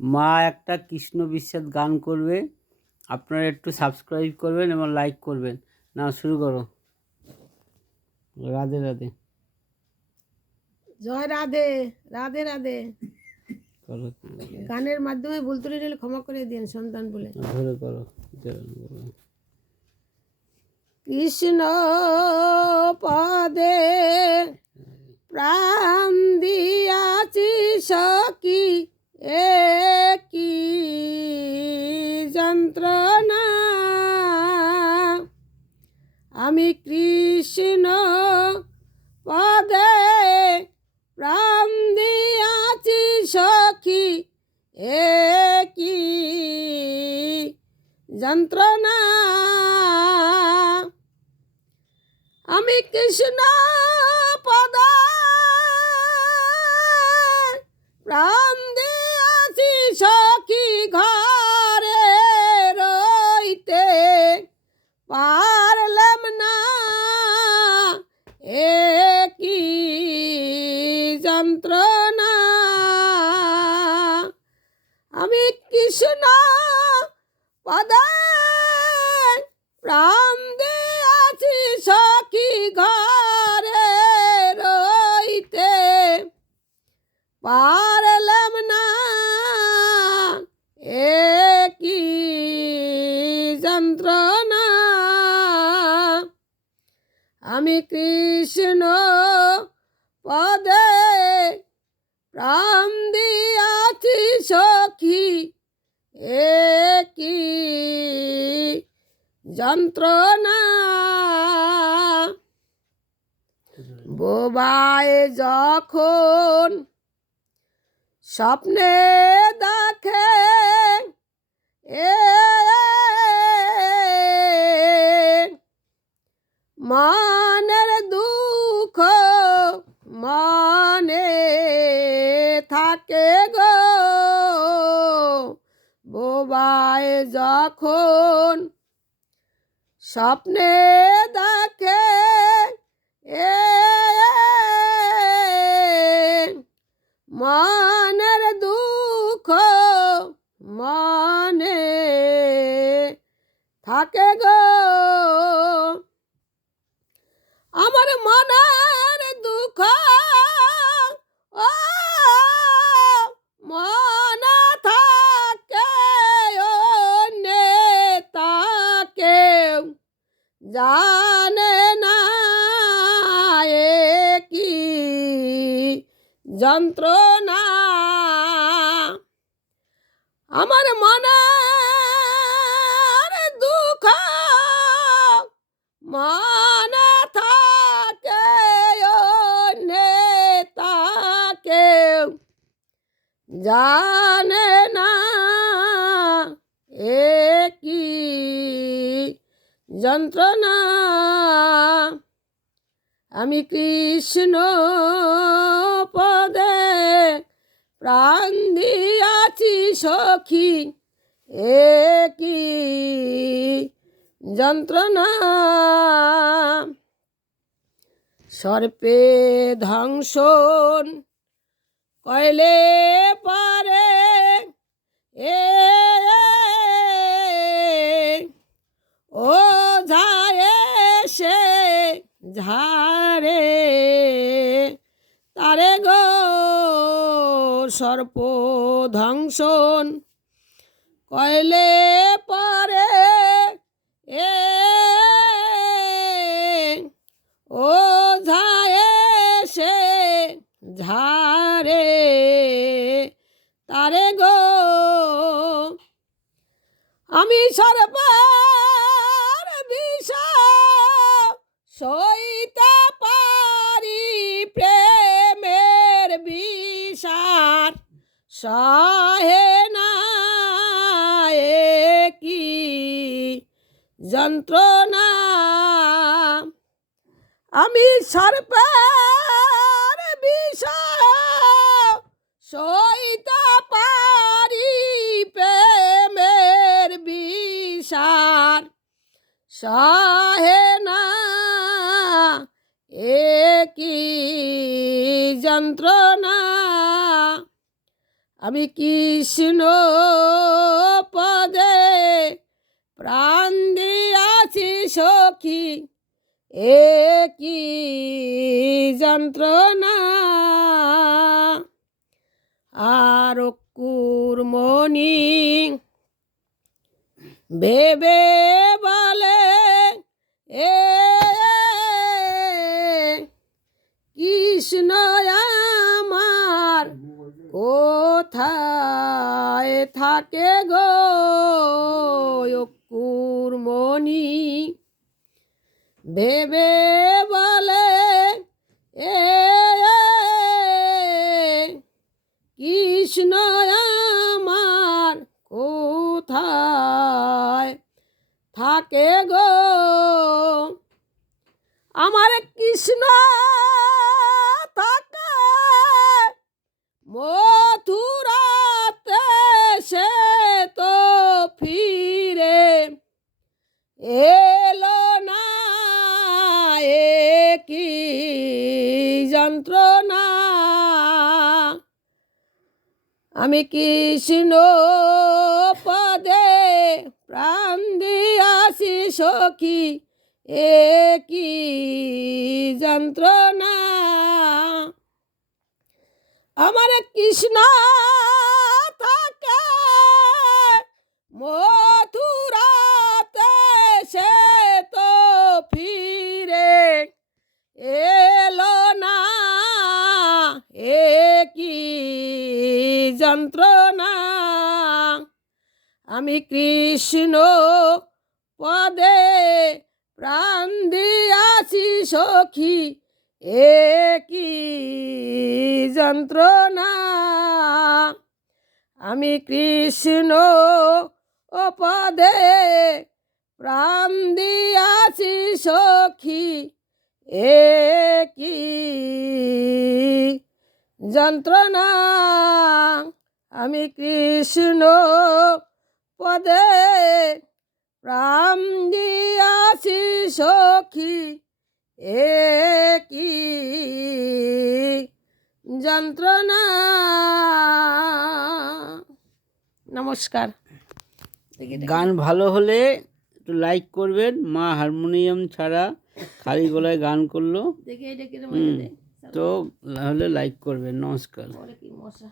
মা একটা কৃষ্ণ বিচ্ছেদ গান করবে, আপনারা একটু সাবস্ক্রাইব করবেন এবং লাইক করবেন। না, শুরু করো। রাধে রাধে। জয় রাধে রাধে রাধে। করো, গানের মাধ্যমে ভুল ত্রুটি হলে ক্ষমা করে দিন সন্তান বলে। ধরে করো। কৃষ্ণ পদে প্রাণ দিয়াছি সখী, এ কি যন্ত্রণা। আমি কৃষ্ণ পদে প্রাণ দিয়াছি সখী, এ কি যন্ত্রণা। আমি কৃষ্ণ পদে প্রাণ দিয়াছি সখী, ঘরে রইতে পারলাম না, এ কি যন্ত্রণা। আমি কৃষ্ণ পদে প্রাণ দিয়াছি সখী, ঘরে রইতে পারলাম না, এ কি যন্ত্রণা। আমি কৃষ্ণ পদে প্রাণ দিয়াছি সখী, এ কি যন্ত্রণা। বোবায় যখন স্বপ্নে দেখে, এ মনের দুঃখ মনে থাকে গো। বোবায় যখন স্বপ্নে দেখে, এ মনের দুঃখ মনে থাকে গো। আমার মনের দুঃখ ও মনে থাকে, অন্যে তাকে জানে না, এ কি যন্ত্রণা। আমার মনের দুঃখ মনে থাকে, অন্যে তাকে জানে না, এ কি যন্ত্রণা। আমি কৃষ্ণ পদে প্রাণ দিয়াছি সখী, এ কি যন্ত্রণা। সর্পে ধ্বংসন কইলে পারে, এ ও ঝাড়ে সে ঝাড়ে তারে গো। সর্প ধ্বংসন কইলে পারে, এ ও ঝাড়ে সে ঝাড়ে তারে গো। আমি সর্বার বিষ সইতে পারি, প্রেমের বিষার সহে না, এ কি যন্ত্রণা। আমি সর্পের বিষ সইতে পারি, প্রেমের বিষার সহে না, এ কি যন্ত্রণা। আমি কৃষ্ণ পদে প্রাণ দিয়াছি সখী, এ কি যন্ত্রণা। আর কুরমণি ভেবে বলে, এ কৃষ্ণ আমার কোথায় থাকে গো। কুরমণি ভেবে বলে, এ কৃষ্ণ আমার কোথায় থাকে গো। আমার কৃষ্ণ থাকে মথুরাতে, সে তো ফিরে এলো না, এ কি যন্ত্রণা। আমি কৃষ্ণ পদে প্রাণ দিয়াছি সখী, এ কি যন্ত্রণা। আমার কৃষ্ণ থাকে মথুরাতে, সে তো ফিরে এলো না, এ কি যন্ত্রণা। আমি কৃষ্ণ পদে প্রাণ দিয়াছি সখী, এ কি যন্ত্রণা। আমি কৃষ্ণ পদে প্রাণ দিয়াছি সখী, এ কি যন্ত্রণা। আমি কৃষ্ণ পদে প্রাণ দিয়াছি সখী, এ কি যন্ত্রণা। নমস্কার। গান ভালো হলে একটু লাইক করবেন। মা হারমোনিয়াম ছাড়া খালি গলায় গান করলো, দেখে এটা কিরম তো হলে লাইক করবেন। নমস্কার। কি মশা।